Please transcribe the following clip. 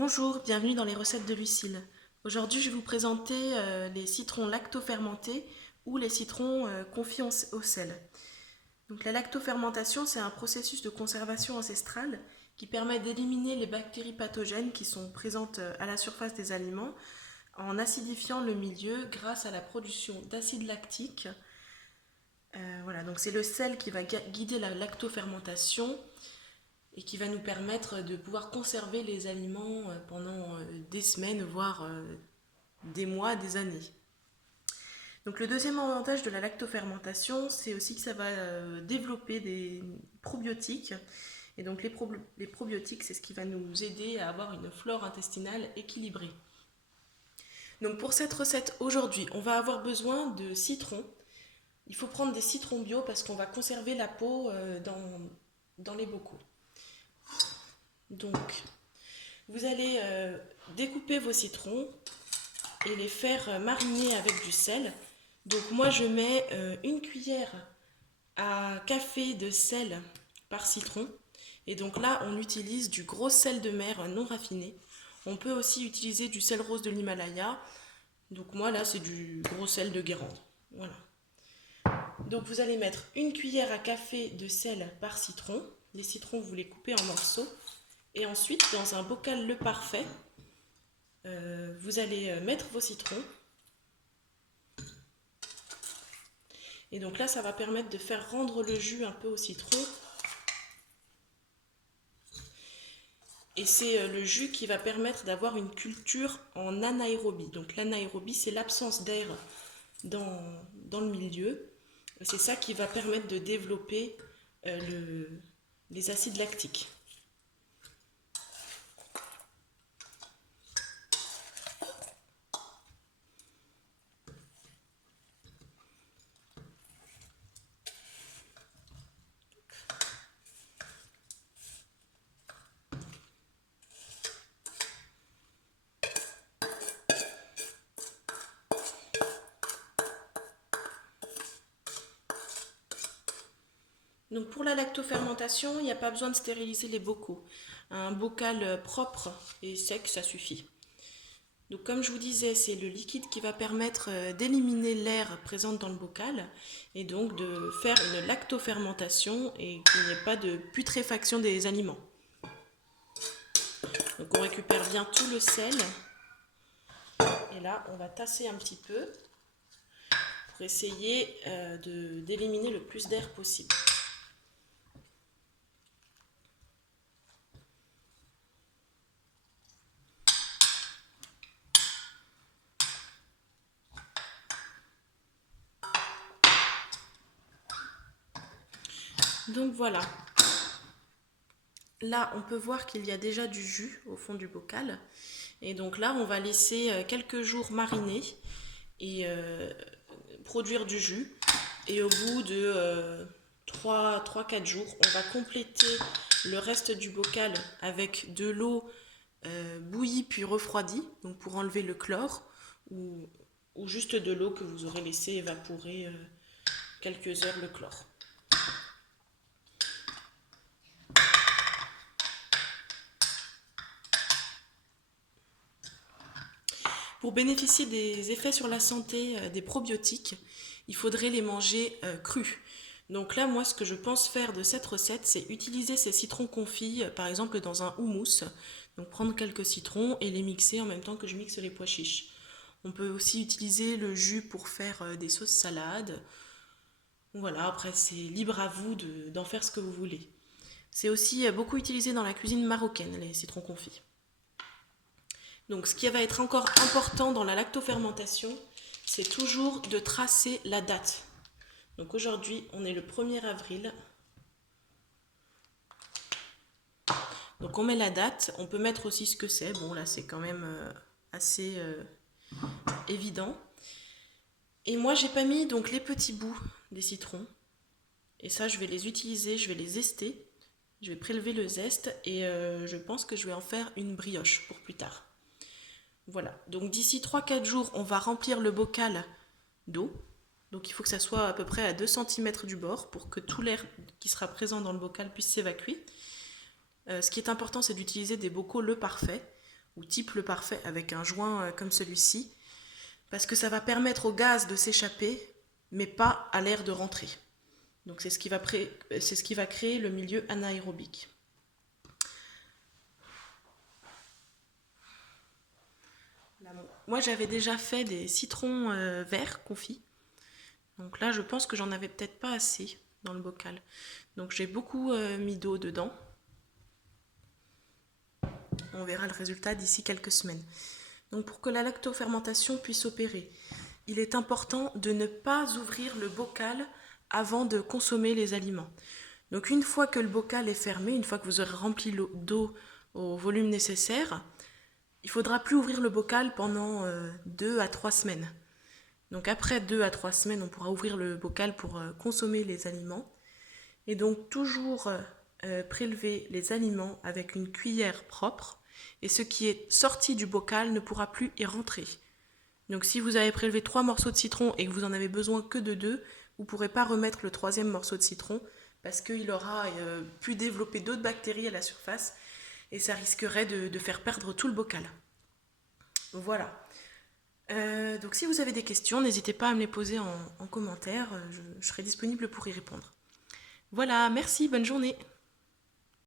Bonjour, bienvenue dans les recettes de Lucille. Aujourd'hui, je vais vous présenter les citrons lactofermentés ou les citrons confits au sel. Donc, la lactofermentation, c'est un processus de conservation ancestrale qui permet d'éliminer les bactéries pathogènes qui sont présentes à la surface des aliments en acidifiant le milieu grâce à la production d'acide lactique. Voilà, donc c'est le sel qui va guider la lactofermentation et qui va nous permettre de pouvoir conserver les aliments pendant des semaines, voire des mois, des années. Donc le deuxième avantage de la lactofermentation, c'est aussi que ça va développer des probiotiques. Et donc les probiotiques, c'est ce qui va nous aider à avoir une flore intestinale équilibrée. Donc pour cette recette aujourd'hui, on va avoir besoin de citrons. Il faut prendre des citrons bio parce qu'on va conserver la peau dans les bocaux. Donc, vous allez découper vos citrons et les faire mariner avec du sel. Donc moi je mets une cuillère à café de sel par citron. Et donc là on utilise du gros sel de mer non raffiné. On peut aussi utiliser du sel rose de l'Himalaya. Donc moi là c'est du gros sel de Guérande. Voilà. Donc vous allez mettre une cuillère à café de sel par citron. Les citrons vous les coupez en morceaux. Et ensuite, dans un bocal le parfait, vous allez mettre vos citrons. Et donc là, ça va permettre de faire rendre le jus un peu au citron. Et c'est le jus qui va permettre d'avoir une culture en anaérobie. Donc l'anaérobie, c'est l'absence d'air dans le milieu. C'est ça qui va permettre de développer les acides lactiques. Donc pour la lactofermentation, il n'y a pas besoin de stériliser les bocaux. Un bocal propre et sec, ça suffit. Donc comme je vous disais, c'est le liquide qui va permettre d'éliminer l'air présent dans le bocal et donc de faire une lactofermentation et qu'il n'y ait pas de putréfaction des aliments. Donc on récupère bien tout le sel et là on va tasser un petit peu pour essayer d'éliminer le plus d'air possible. Donc voilà, là on peut voir qu'il y a déjà du jus au fond du bocal et donc là on va laisser quelques jours mariner et produire du jus et au bout de 3-4 jours on va compléter le reste du bocal avec de l'eau bouillie puis refroidie, donc pour enlever le chlore ou juste de l'eau que vous aurez laissé évaporer quelques heures le chlore. Pour bénéficier des effets sur la santé des probiotiques, il faudrait les manger crus. Donc là, moi, ce que je pense faire de cette recette, c'est utiliser ces citrons confits, par exemple dans un houmous. Donc prendre quelques citrons et les mixer en même temps que je mixe les pois chiches. On peut aussi utiliser le jus pour faire des sauces salades. Voilà, après c'est libre à vous d'en faire ce que vous voulez. C'est aussi beaucoup utilisé dans la cuisine marocaine, les citrons confits. Donc ce qui va être encore important dans la lactofermentation, c'est toujours de tracer la date. Donc aujourd'hui, on est le 1er avril. Donc on met la date, on peut mettre aussi ce que c'est. Bon là c'est quand même assez évident. Et moi j'ai pas mis donc les petits bouts des citrons. Et ça je vais les utiliser, je vais les zester. Je vais prélever le zeste et je pense que je vais en faire une brioche pour plus tard. Voilà, donc d'ici 3-4 jours, on va remplir le bocal d'eau. Donc il faut que ça soit à peu près à 2 cm du bord pour que tout l'air qui sera présent dans le bocal puisse s'évacuer. Ce qui est important, c'est d'utiliser des bocaux le parfait, ou type le parfait avec un joint comme celui-ci, parce que ça va permettre au gaz de s'échapper, mais pas à l'air de rentrer. Donc c'est ce qui va créer le milieu anaérobique. Moi j'avais déjà fait des citrons verts confits. Donc là je pense que j'en avais peut-être pas assez dans le bocal. Donc j'ai beaucoup mis d'eau dedans. On verra le résultat d'ici quelques semaines. Donc pour que la lactofermentation puisse opérer, il est important de ne pas ouvrir le bocal avant de consommer les aliments. Donc une fois que le bocal est fermé, une fois que vous aurez rempli d'eau au volume nécessaire, il ne faudra plus ouvrir le bocal pendant 2 à 3 semaines. Donc après 2 à 3 semaines, on pourra ouvrir le bocal pour consommer les aliments. Et donc toujours prélever les aliments avec une cuillère propre. Et ce qui est sorti du bocal ne pourra plus y rentrer. Donc si vous avez prélevé 3 morceaux de citron et que vous en avez besoin que de 2, vous ne pourrez pas remettre le 3e morceau de citron parce qu'il aura pu développer d'autres bactéries à la surface et ça risquerait de faire perdre tout le bocal. Voilà. Donc si vous avez des questions, n'hésitez pas à me les poser en commentaire, je serai disponible pour y répondre. Voilà, merci, bonne journée.